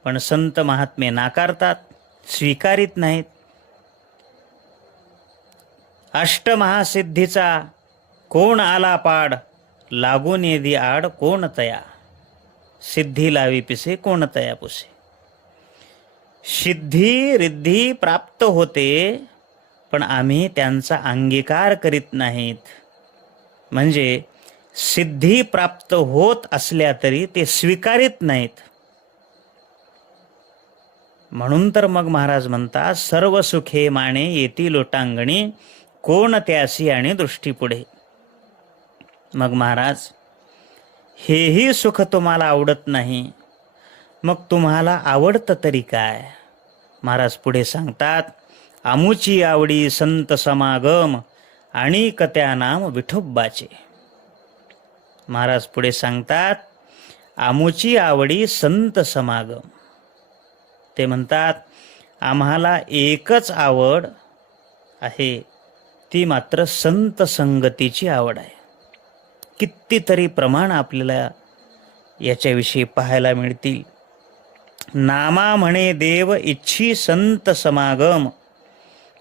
पण संत महात्मे नाकारतात, स्वीकारित नाहीत. अष्टमहासिद्धीचा कोण आला पाड, लागून येदी आड कोण तया. सिद्धी लावी पिसे कोण तया पुसे. सिद्धी रिद्धी प्राप्त होते, पण आम्ही त्यांचा अंगीकार करीत नाहीत. म्हणजे सिद्धी प्राप्त होत असल्या तरी ते स्वीकारित नाहीत. म्हणून तर मग महाराज म्हणतात, सर्व सुखे माने येती लोटांगणी, कोण त्यासी आणि दृष्टी पुढे. मग महाराज, हेही सुख तुम्हाला आवडत नाही, मग तुम्हाला आवडतं तरी काय? महाराज पुढे सांगतात, आमुची आवडी संत समागम, आणि कत्या नाम विठोबाचे. महाराज पुढे सांगतात, आमुची आवडी संत समागम. ते म्हणतात, आम्हाला एकच आवड आहे, ती मात्र संत संगतीची आवड आहे. कितीतरी प्रमाण आपल्याला याच्याविषयी पाहायला मिळतील. नामा म्हणे देव इच्छी संत समागम,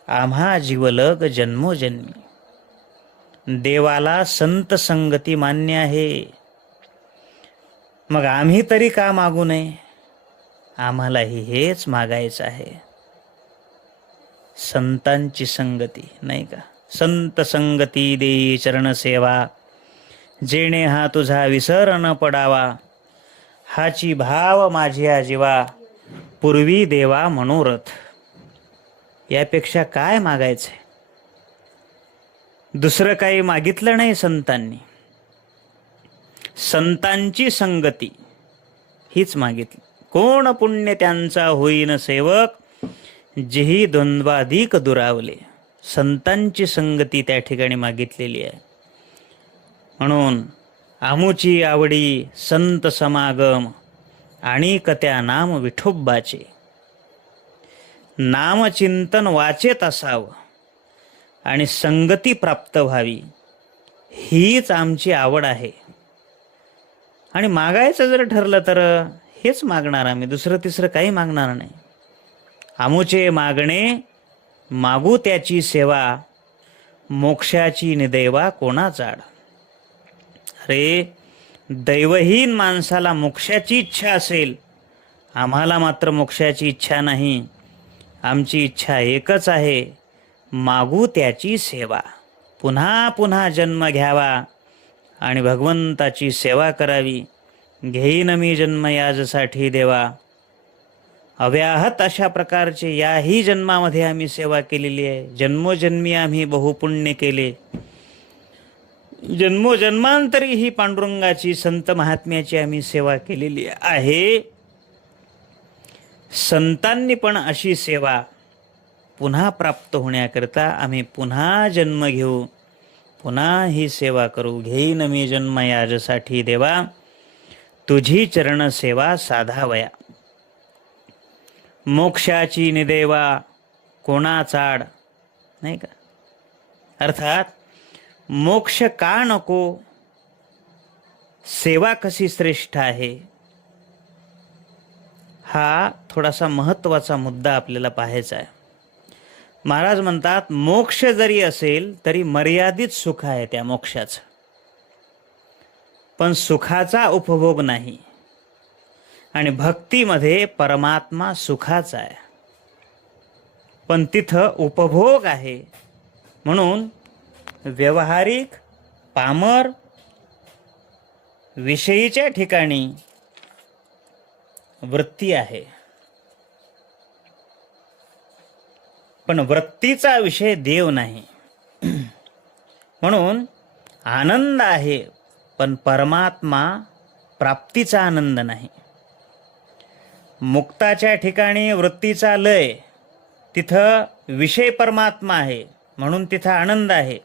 आम्हा जीवलग जन्मोजन्मी. देवाला संत संगती मान्य आहे, मग आम्ही तरी का मागू नये? आम्हालाही हेच मागायचं आहे, संतांची संगती, नाही का? संत संगती देई चरण सेवा, जेणे हा तुझा विसर न पडावा. हाची भाव माझ्या जीवा, पूर्वी देवा मनोरथ. यापेक्षा काय मागायचंय? दुसरं काही मागितलं नाही संतांनी. संतांची संगती हीच मागितली. कोण पुण्य त्यांचा होईन सेवक, जेही द्वंद्वाधिक दुरावले. संतांची संगती त्या ठिकाणी मागितलेली आहे. म्हणून आमुची आवडी संत समागम, आणि कत्या नाम विठोबाचे. नामचिंतन वाचेत असावं आणि संगती प्राप्त व्हावी, हीच आमची आवड आहे. आणि मागायचं जर ठरलं तर हेच मागणार आम्ही, दुसरं तिसरं काही मागणार नाही. आमुचे मागणे मागू त्याची सेवा, मोक्षाची निदैवा कोणा चाड. अरे, दैवहीन माणसाला मोक्षाची इच्छा असेल, आम्हाला मात्र मोक्षाची इच्छा नाही. आमची इच्छा एकच आहे, मागू त्याची सेवा. पुन्हा पुन्हा जन्म घ्यावा आणि भगवंताची सेवा करावी. घेईन मी जन्म याजसाठी देवा. अव्याहत अशा प्रकारचे याही जन्मामध्ये आम्ही सेवा केलेली आहे. जन्मोजन्मी आम्ही बहुपुण्य केले. जन्मोजन्मांतरी ही पांडुरंगाची संत महात्म्याची आम्ही सेवा केलेली आहे. संतांनी पण अशी सेवा पुन्हा प्राप्त होण्याकरता आम्ही पुन्हा जन्म घेऊ, पुन्हा ही सेवा करू. घेईन मी जन्म याजसाठी देवा, तुझी चरण सेवा साधावया. मोक्षाची निदेवा कोणा चाड, नाही का? अर्थात मोक्ष का नको, सेवा कशी श्रेष्ठ आहे, हा थोडासा महत्त्वाचा मुद्दा आपल्याला पाहायचा आहे. महाराज म्हणतात, मोक्ष जरी असेल तरी मर्यादित सुख आहे त्या मोक्षाचं, पण सुखाचा उपभोग नाही. आणि भक्तीमध्ये परमात्मा सुखाचा आहे, पण तिथं उपभोग आहे. म्हणून व्यवहारिक पामर विषयीच्या ठिकाणी वृत्ती आहे, पण वृत्तीचा विषय देव नाही. म्हणून आनंद आहे, पण परमात्मा प्राप्तीचा आनंद नाही. मुक्ताच्या ठिकाणी वृत्तीचा लय, तिथं विषय परमात्मा आहे, म्हणून तिथं आनंद आहे,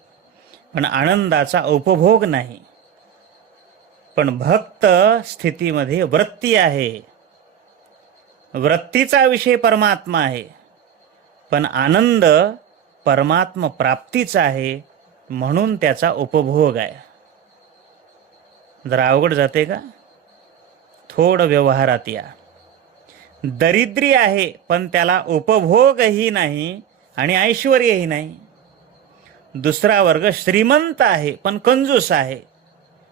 पण आनंदाचा उपभोग नाही. पण भक्त स्थितीमध्ये वृत्ती आहे, वृत्तीचा विषय परमात्मा आहे, पण आनंद परमात्मा प्राप्तीचा आहे, म्हणून त्याचा उपभोग आहे. जरा अवघड जाते का? थोडं व्यवहारात या. दरिद्री आहे, पण त्याला उपभोगही नाही आणि ऐश्वर्यही नाही. दुसरा वर्ग श्रीमंत आहे, पण कंजूस आहे,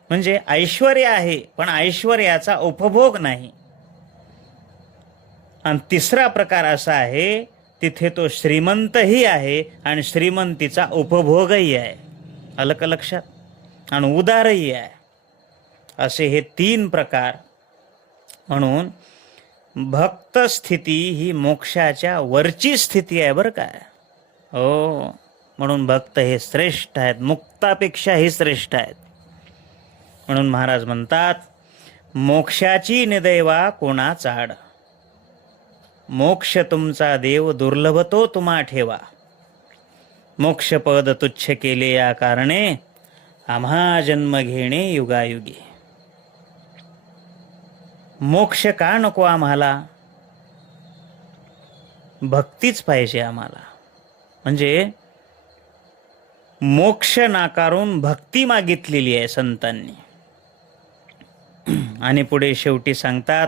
म्हणजे ऐश्वर्य आहे, पण ऐश्वर्याचा उपभोग नाही. आणि तिसरा प्रकार असा आहे, तिथे तो श्रीमंतही आहे आणि श्रीमंतीचा उपभोगही आहे. आलं का लक्षात? आणि उदारही आहे. असे हे 3 प्रकार. म्हणून भक्त स्थिती ही मोक्षाच्या वरची स्थिती आहे बरं काय. हो, म्हणून भक्त हे श्रेष्ठ आहेत, मुक्तापेक्षाही श्रेष्ठ आहेत. म्हणून महाराज म्हणतात, मोक्षाची निदैवा कोणा चाड, मोक्ष तुमचा देव दुर्लभ तो तुम्हा ठेवा. मोक्षपद तुच्छ केले या कारणे, आम्हा जन्म घेणे युगायुगी. मोक्ष का नको आम्हाला? भक्तीच पाहिजे आम्हाला. म्हणजे मोक्ष नाकारून भक्ती मागितलेली आहे संतांनी. आणि पुढे शेवटी सांगतात,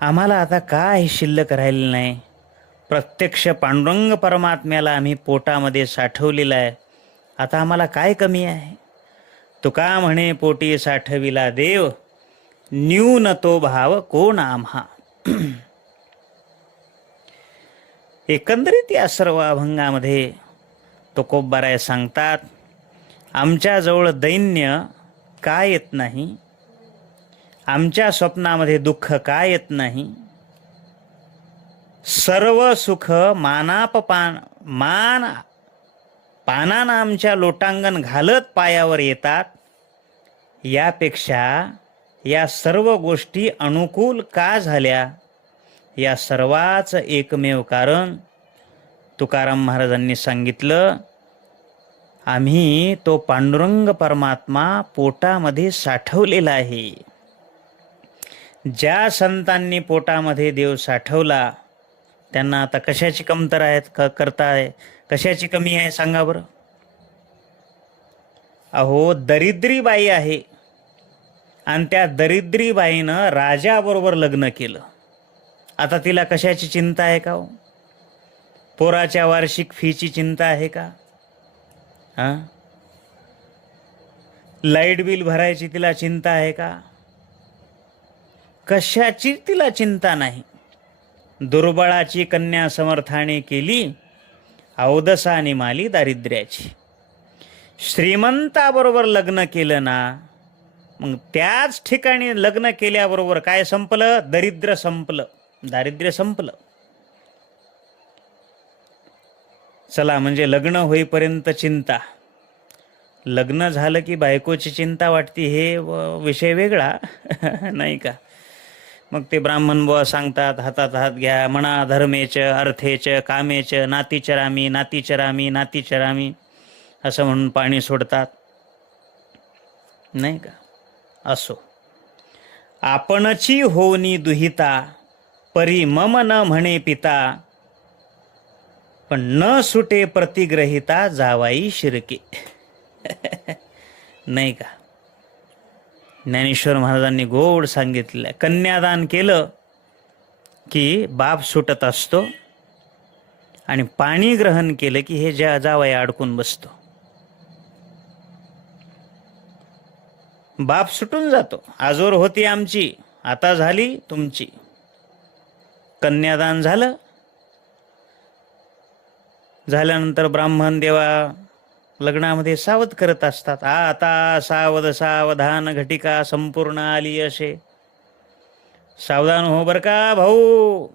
आम्हाला आता काय शिल्लक राहिलेलं नाही. प्रत्यक्ष पांडुरंग परमात्म्याला आम्ही पोटामध्ये साठवलेलं आहे. आता आम्हाला काय कमी आहे? तुका म्हणे पोटी साठविला देव, न्यून तो भाव कोण आम्हा. एकंदरीत या सर्व अभंगामध्ये तुकोबाराय सांगतात, आमच्याजवळ दैन्य का येत नाही, आमच्या स्वप्नामध्ये दुःख का येत नाही. सर्व सुख मान पानानं आमच्या लोटांगण घालत पायावर येतात. यापेक्षा या सर्व गोष्टी अनुकूल का झाल्या, या सर्वाच एकमेव कारण तुकाराम महाराजांनी सांगितलं, आम्ही तो पांडुरंग परमात्मा पोटामध्ये साठवलेला आहे. ज्या संतांनी पोटामध्ये देव साठवला त्यांना आता कशाची कमतर आहेत करताय, कशाची कमी आहे सांगा बरं. अहो, दरिद्री बाई आहे आणि त्या दरिद्री बाईनं राजाबरोबर लग्न केलं. आता तिला कशाची चिंता आहे का हो? पोराच्या वार्षिक फीची चिंता आहे का? लाईट बिल भरायची तिला चिंता आहे का? कशाची तिला चिंता नाही. दुर्बळाची कन्या समर्थाने केली, अवदसा निमाली दारिद्र्याची. श्रीमंताबरोबर लग्न केलं ना, मग त्याच ठिकाणी लग्न केल्याबरोबर काय संपलं? दरिद्र संपलं, दारिद्र्य संपलं. चला, म्हणजे लग्न होईपर्यंत चिंता, लग्न झालं की बायकोची चिंता वाटते, हे विषय वेगळा. नाही का? मग ते ब्राह्मण बुवा सांगतात, हातात हात घ्या, म्हणा धर्मेच अर्थेच कामेच नातीचरामी नातीचरामी नातीचरामी, असं म्हणून पाणी सोडतात. नाही का? असो, आपणची होनी दुहिता, परी मम न म्हणे पिता, पण न सुटे प्रतिग्रहिता जावाई शिरके. नाही का? ज्ञानेश्वर महाराजांनी गोड सांगितलं, कन्यादान केलं की बाप सुटत असतो आणि पाणी ग्रहण केलं की हे जावई अडकून बसतो. बाप सुटून जातो. आजोर होती आमची, आता झाली तुमची. कन्यादान झालं. झाल्यानंतर ब्राह्मण देवा लग्नामध्ये सावध करत असतात. आता सावध सावधान घटिका संपूर्ण आली असे. सावधान हो बर का भाऊ,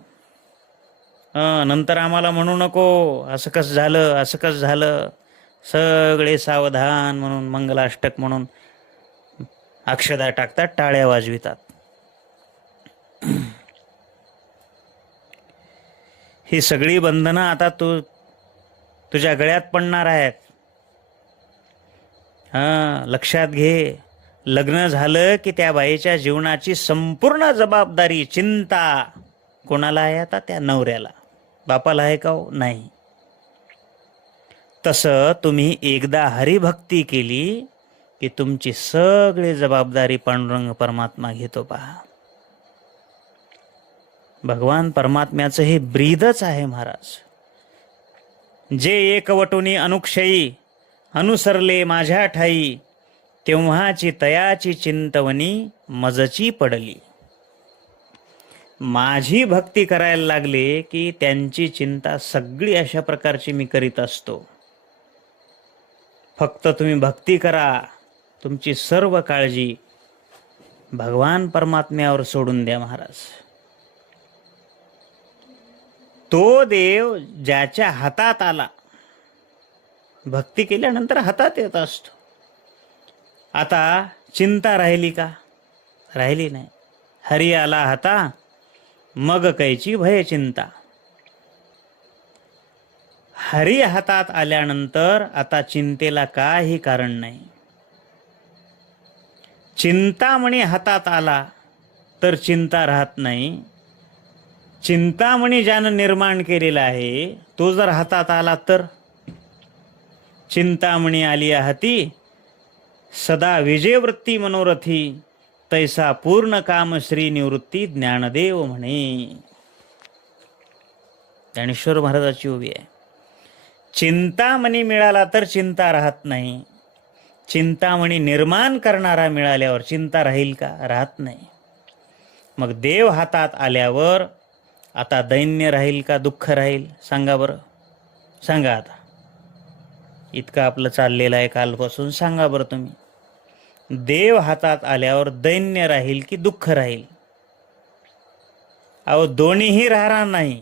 नंतर आम्हाला म्हणू नको असं कसं झालं, असं कसं झालं. सगळे सावधान म्हणून मंगलाष्टक म्हणून अक्षदा टाकतात, टाळ्या वाजवितात. ही सगळी बंधनं आता तुझ्या गळ्यात पडणार आहेत. लक्षात घे. लग्न झालं की त्या बाईच्या जीवनाची संपूर्ण जबाबदारी, चिंता कोणाला आहे? आता त्या नवऱ्याला. बापाला आहे का हो? नाही. तसं तुम्ही एकदा हरिभक्ती केली की तुमची सगळी जबाबदारी पांडुरंग परमात्मा घेतो. पहा, भगवान परमात्म्याचं हे ब्रीदच आहे महाराज. जे एकवटुनी अनुक्षयी अनुसरले माझ्या ठाई, तेव्हाची तयाची चिंतवनी मजची पडली. माझी भक्ती करायला लागले की त्यांची चिंता सगळी अशा प्रकारची मी करीत असतो. फक्त तुम्ही भक्ती करा, तुमची सर्व काळजी भगवान परमात्म्यावर सोडून द्या महाराज. तो देव ज्याच्या हातात आला, भक्ती केल्यानंतर हातात येत असतो. आता चिंता राहिली का? राहिली नाही. हरी आला हाता, मग कैची भय चिंता. हरी हातात आल्यानंतर आता चिंतेला काही कारण नाही. चिंतामणी हातात आला तर चिंता राहत नाही. चिंतामणी ज्यानं निर्माण केलेला आहे तो जर हातात आला तर चिंतामणी आली हाती, सदा विजयवृत्ती मनोरथी, तैसा पूर्ण काम श्री निवृत्ती ज्ञानदेव म्हणे. ज्ञानेश्वर महाराजाची उभी आहे. चिंतामणी मिळाला तर चिंता राहत नाही. चिंतामणी निर्माण करणारा मिळाल्यावर चिंता राहील का? राहत नाही. मग देव हातात आल्यावर आता दैन्य राहील का दुःख राहील? सांगा बरं, सांगा. आता इतकं आपलं चाललेलं आहे कालपासून, सांगा बरं तुम्ही. देव हातात आल्यावर दैन्य राहील की दुःख राहील? अहो दोन्हीही राहणार नाही.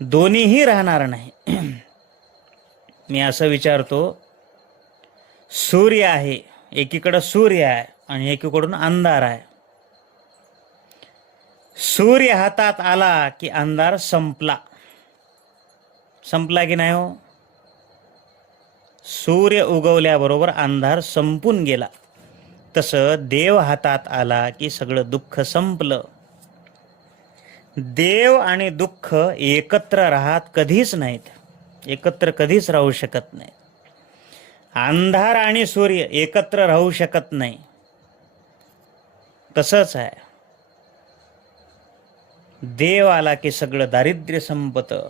दोन्हीही राहणार नाही. मी असं विचारतो, सूर्य आहे, एकीकडं सूर्य आहे आणि एकीकडून अंधार आहे. सूर्य हातात आला की अंधार संपला. संपला की नाही हो? सूर्य उगवल्याबरोबर अंधार संपून गेला. तसं देव हातात आला की सगळं दुःख संपलं. देव आणि दुःख एकत्र राहत कधीच नाहीत, एकत्र कधीच राहू शकत नाही. अंधार आणि सूर्य एकत्र राहू शकत नाही. तसंच आहे. देव आला की सगळं दारिद्र्य संपतं,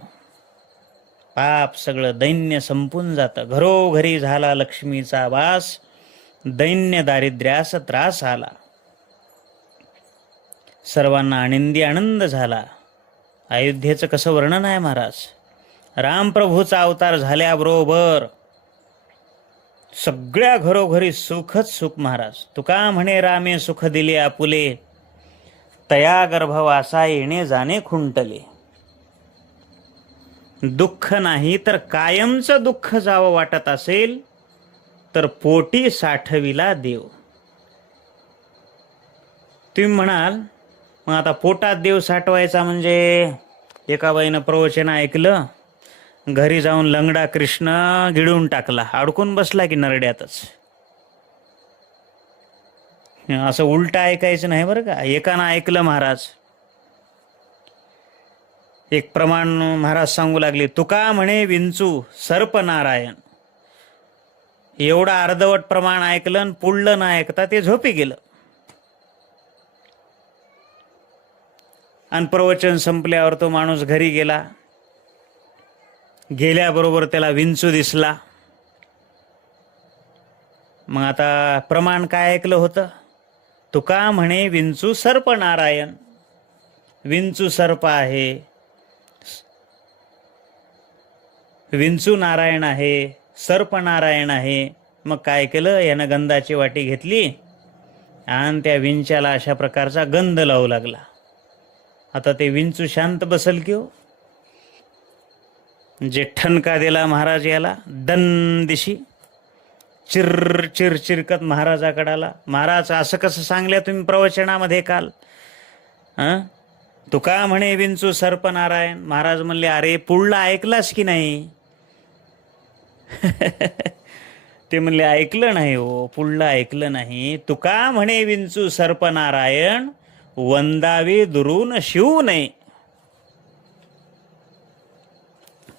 पाप सगळं दैन्य संपून जातं. घरोघरी झाला लक्ष्मीचा वास, दैन्य दारिद्र्यास त्रास आला. सर्वांना आनंदी आनंद झाला. अयोध्येचं कसं वर्णन आहे महाराज. रामप्रभूचा अवतार झाल्याबरोबर सगळ्या घरोघरी सुखच सुख महाराज. तुका म्हणे रामे सुख दिले आपुले, तया गर्भवासा येणे जाणे खुंटले. दुःख नाही तर कायमचं दुःख जावं वाटत असेल तर पोटी साठविला देव. तुम्ही म्हणाल मग आता पोटात देव साठवायचा म्हणजे? एका बाईनं प्रवचन ऐकलं, घरी जाऊन लंगडा कृष्ण गिळून टाकला, अडकून बसला की नरड्यातच. असं उलट ऐकायचं नाही बरं का. एकानं ऐकलं महाराज, एक प्रमाण महाराज सांगू लागले, तुका म्हणे विंचू सर्प नारायण. एवढा अर्धवट प्रमाण ऐकलं आणि पुढलं ना ऐकता ते झोपी गेलं. आणि प्रवचन संपल्यावर तो माणूस घरी गेला. गेल्याबरोबर त्याला विंचू दिसला. मग आता प्रमाण काय ऐकलं होतं? तुका म्हणे विंचू सर्प नारायण. विंचू सर्प आहे, विंचू नारायण आहे, सर्प नारायण आहे. मग काय केलं, यानं गंधाची वाटी घेतली आणि त्या विंच्याला अशा प्रकारचा गंध लावू लागला. आता ते विंचू शांत बसल की हो? जे ठणका दिला महाराज याला दंदिशी, चिर चिर चिरकत महाराजाकडे आला. महाराज असं कसं सांगल्या तुम्ही प्रवचनामध्ये काल? तुका म्हणे विंचू सर्प नारायण. महाराज म्हणले, अरे पुढला ऐकलास की नाही? ते म्हणले, ऐकलं नाही हो, पुढलं ऐकलं नाही. तुका म्हणे विंचू सर्प नारायण, वंदावे दुरून शिवू नये.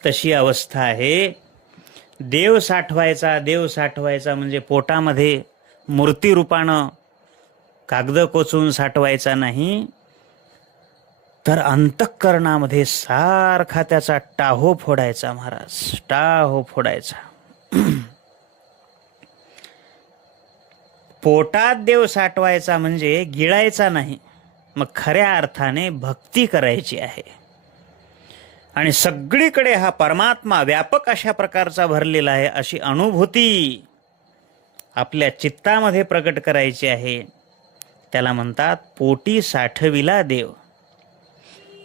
तशी अवस्था आहे. देव साठवायचा, देव साठवायचा म्हणजे पोटामध्ये मूर्ती रूपानं कागद कोचून साठवायचा नाही, तर अंतःकरणामध्ये सारखा त्याचा टाहो फोडायचा. महाराज टाहो फोडायचा. पोटात देव साठवायचा म्हणजे गिळायचा नाही. मग खऱ्या अर्थाने भक्ती करायची आहे. आणि सगळीकडे हा परमात्मा व्यापक अशा प्रकारचा भरलेला आहे, अशी अनुभूती आपल्या चित्तामध्ये प्रकट करायची आहे. त्याला म्हणतात पोटी साठविला देव.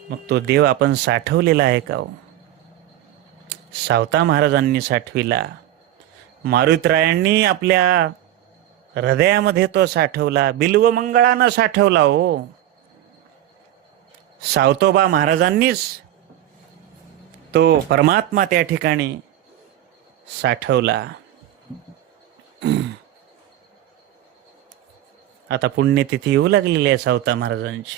मग तो देव आपण साठवलेला आहे का हो? सावता महाराजांनी साठविला, मारुतरायांनी आपल्या हृदयामध्ये तो साठवला, बिल्वमंगळानं साठवला हो. सावतोबा महाराजांनीच तो परमात्मा त्या ठिकाणी साठवला. आता पुण्यतिथी येऊ लागलेली आहे सावता महाराजांची.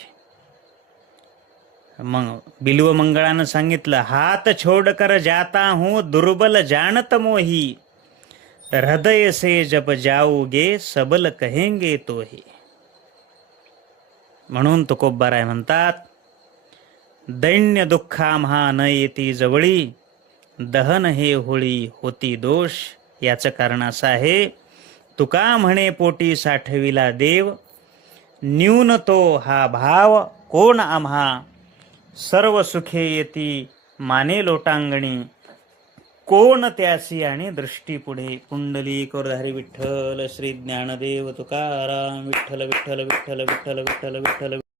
मग बिल्वमंगळानं सांगितलं, हात छोड कर जाता हूँ दुर्बल जानत मोही, हृदय से जब जाओगे सबल कहेंगे तो ही. म्हणून तुकोबाराय म्हणतात, दैन्य दुःखा म्हा न येती जवळी, दहन हे होळी होती दोष. याचं कारण असं आहे, तुका म्हणे पोटी साठविला देव, न्यून तो हा भाव कोण आम्हा, सर्व सुखे येती माने लोटांगणी, कोण त्यासी आणि दृष्टी पुढे. पुंडलिक वरधारी विठ्ठल श्री ज्ञानदेव तुकाराम. विठ्ठल विठ्ठल विठ्ठल विठ्ठल विठ्ठल विठ्ठल.